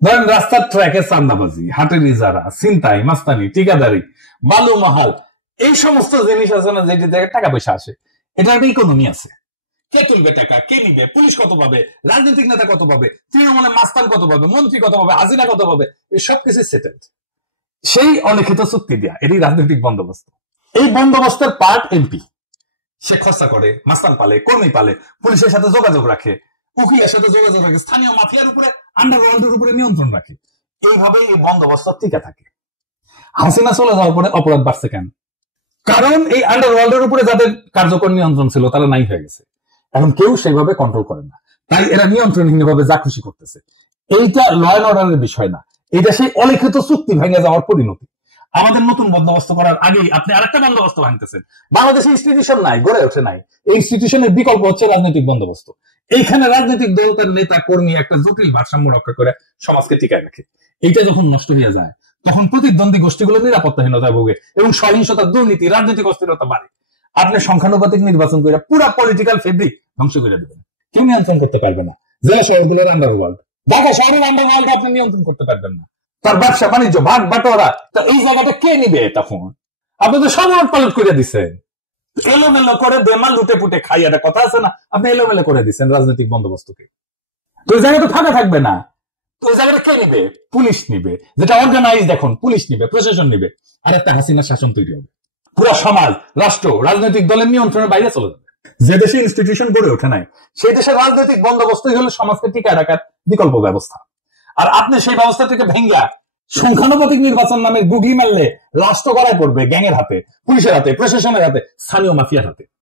ধরেন রাস্তার ট্র্যাকে চান্দাবাজি, হাটের ইজারা, ছিনতাই, মাস্তানি, ঠিকাদারি, বালু মহাল, এই সমস্ত জিনিস আছে না যেটি থেকে টাকা পয়সা আসে, এটা একটা ইকোনমি আছে। কে তুলবে টাকা, কে নিবে, পুলিশ কত পাবে, রাজনৈতিক নেতা কত পাবে, তৃণমূলের মাস্তান কত পাবে, মন্ত্রী কত পাবে, হাজিরা কত পাবে, এই সবকিছু সেটেলড সেই অলিখিত চুক্তি দেয়া। এটি রাজনৈতিক বন্দোবস্ত। এই বন্দোবস্তের পার্ট এমপি। সে খরচা করে, মাস্তান পালে, কর্মী পালে, পুলিশের সাথে যোগাযোগ রাখে, উকিলের সাথে যোগাযোগ রাখে, স্থানীয় মাফিয়ার উপরে, আন্ডারওয়ার্ল্ডের উপরে নিয়ন্ত্রণ রাখে। এইভাবে এই বন্দোবস্ত টিকে থাকে। হাসিনা চলে যাওয়ার পরে অপরাধ বাড়ছে কেন? কারণ এই আন্ডারওয়ার্ল্ডের উপরে যাদের কার্যকর নিয়ন্ত্রণ ছিল তারা নাই হয়ে গেছে। এখন কেউ সেইভাবে কন্ট্রোল করে না, তাই এরা নিয়ন্ত্রণহীনভাবে যা খুশি করতেছে। এইটা ল অ্যান্ড অর্ডারের বিষয় না, এটা সেই অলিখিত চুক্তি ভেঙে যাওয়ার পরিণতি। আমাদের নতুন বন্দোবস্ত করার আগেই আপনি আরেকটা বন্দোবস্ত ভাঙতেছেন। বাংলাদেশে ইনস্টিটিউশন নাই, গড়ে ওঠে নাই। এই ইনস্টিটিউশনের বিকল্প হচ্ছে রাজনৈতিক বন্দোবস্ত। এইখানে রাজনৈতিক দল, তার নেতা কর্মী একটা জটিল ভারসাম্য রক্ষা করে সমাজকে টিকায় রাখে। এইটা যখন নষ্ট হয়ে যায় তখন প্রতিদ্বন্দ্বী গোষ্ঠীগুলো নিরাপত্তাহীনতায় ভোগে এবং সহিংসতা, দুর্নীতি, রাজনৈতিক অস্থিরতা বাড়ে। আপনি সংখ্যানুপাতিক নির্বাচন করে পুরো পলিটিক্যাল ফেব্রিক ধ্বংস করে দেবেন। কেউ নিয়ন্ত্রণ করতে পারবে না। জেলা শহরগুলোর আন্ডারওয়ার্ল্ড, ঢাকা শহরের আন্ডারওয়ার্ল্ড আপনি নিয়ন্ত্রণ করতে পারবেন না। তার ব্যবসা বাণিজ্য, ভাগ বাটোয়ারা, তা এই জায়গাটা কে নিবে? তখন আপনি তো সব পালট করে দিচ্ছেন। এলোমেলো করে বেমাল লুটে পুটে খাই, একটা কথা আছে না, আপনি এলোমেলো করে দিচ্ছেন রাজনৈতিক বন্দোবস্তকে। তো ওই জায়গাটা ফাঁকা থাকবে না। তো ওই জায়গাটা কে নিবে? পুলিশ নিবে, যেটা অর্গানাইজ। এখন পুলিশ নিবে, প্রশাসন নিবে, আর একটা হাসিনা শাসন তৈরি হবে। পুরা সমাজ, রাষ্ট্র, রাজনৈতিক দলের নিয়ন্ত্রণের বাইরে চলে যাবে। যে দেশে ইনস্টিটিউশন গড়ে ওঠে নাই সেই দেশের রাজনৈতিক বন্দোবস্তই হলো সমাজকে টিকায় রাখার বিকল্প ব্যবস্থা। আর আপনি সেই ব্যবস্থা থেকে ভেঙ্গা সংখ্যানুপাতিক নির্বাচন নামে গুগলি মারলে রাষ্ট্র গড়ায় পড়বে গ্যাংয়ের হাতে, পুলিশের হাতে, প্রশাসনের হাতে, স্থানীয় মাফিয়ার হাতে।